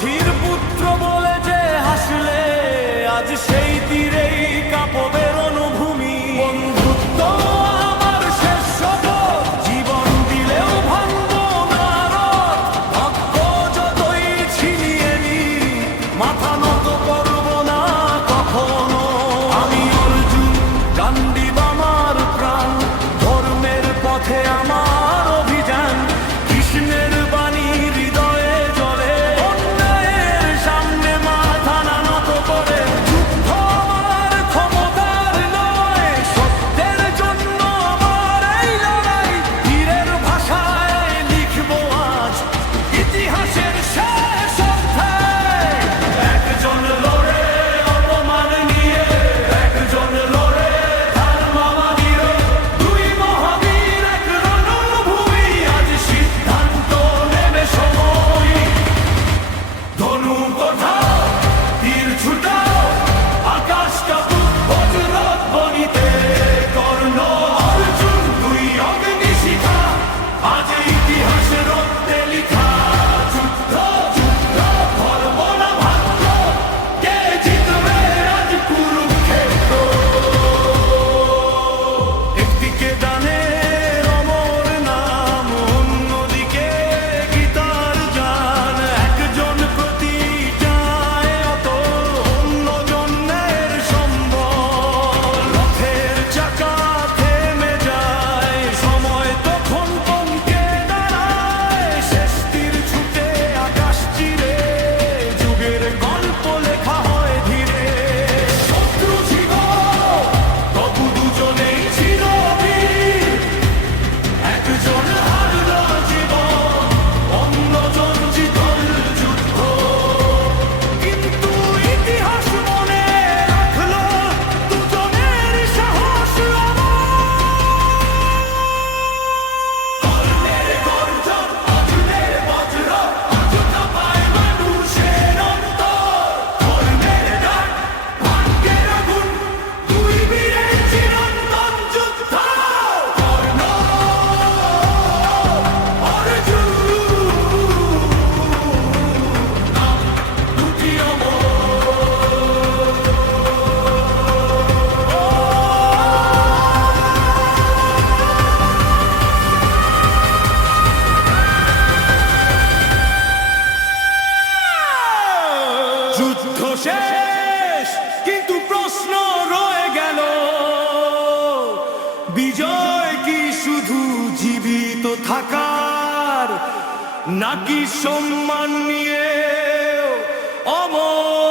ধীর পুত্র বলে যে হাসলে আজ সেই তীরেই কাঁপবে রণভূমি। বন্ধুত্ব আমার শেষ শপথ, জীবন দিলেও ভাঙবো না রথ। ভাগ্য যতই ছিনিয়ে নি, মাথা নত করবো না কখনো। আমি অর্জুন, গান্ডীব আমার প্রাণ, ধর্মের পথে আমার অভিযান। কৃষ্ণের বাণী হৃদয়ে জ্বলে, অন্যায়ের সামনে মাথা না নত করে। যুদ্ধ আমার ক্ষমতার নয়, সত্যের জন্য আমার এই লড়াই। বীরের ভাষায় লিখবো আজ ইতিহাসের শেষ অধ্যায়। একজন লড়ে অপমান নিয়ে, একজন লড়ে তার মামা বীর। দুই মহাবীর এক রণভূমি, আজ সিদ্ধান্ত নেবে সময়। ধনু কোথাও, তীর ছুটাও, আকাশ কাঁপুক বজ্রধ্বনিতে। কর্ণ অর্জুন দুই অগ্নিশিখা, আজ ইতিহাস রক্তে লিখা। যুদ্ধ যুদ্ধ ধর্ম না ভাগ্য, কে জিতবে আজ কুরুক্ষেত্র। একদিকে গানের অমর নাম, অন্যদিকে গীতার গান। একজন প্রতি যায় অত, অন্যজনের সম্বল। রথের চাকা থেমে যায়, সময় তখন থমকে দাঁড়ায়। শেষ তীর ছুটে আকাশ চিরে, যুগের গল্প লেখা হয় ধীরে। শত্রু ছিল তবু দুজনেই ছিল বীর। একজন হারল জীবন, অন্যজন জিতল যুদ্ধ। কিন্তু ইতিহাস মনে রাখলো দুজনের সাহস অমর। কর্ণের গর্জন, অর্জুনের বজ্র, অর্জুন পায় মানুষের অন্তর। ধর্মের ডাক, ভাগ্যের আগুন, দুই বীরের চিরন্তন যুদ্ধ। কর্ণ অর্জুন, নাম দুটি অমর। যুদ্ধ শেষ, কিন্তু প্রশ্ন রয়ে গেল। বিজয় কি শুধু জীবিত থাকার, নাকি সম্মান নিয়ে অমর